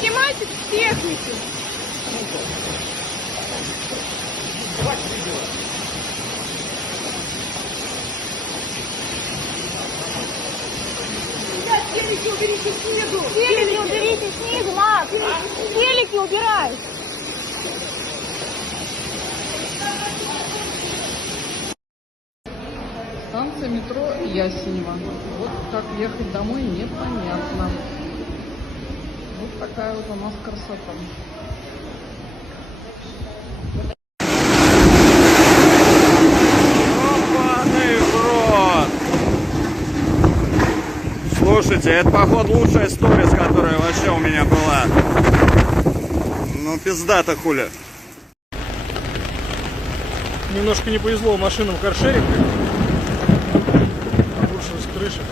Снимайте технику. Телеки уберите снизу! Телеки уберите снизу, Макс! Телеки убирай! Станция метро Ясенева. Вот как ехать домой, непонятно. Вот такая вот у нас красота. Ёбаный в рот! Слушайте, это, походу, лучшая сторис, которая вообще у меня была. Ну, пизда-то хули. Немножко не повезло машинам каршеринга. Обрушилась крыша.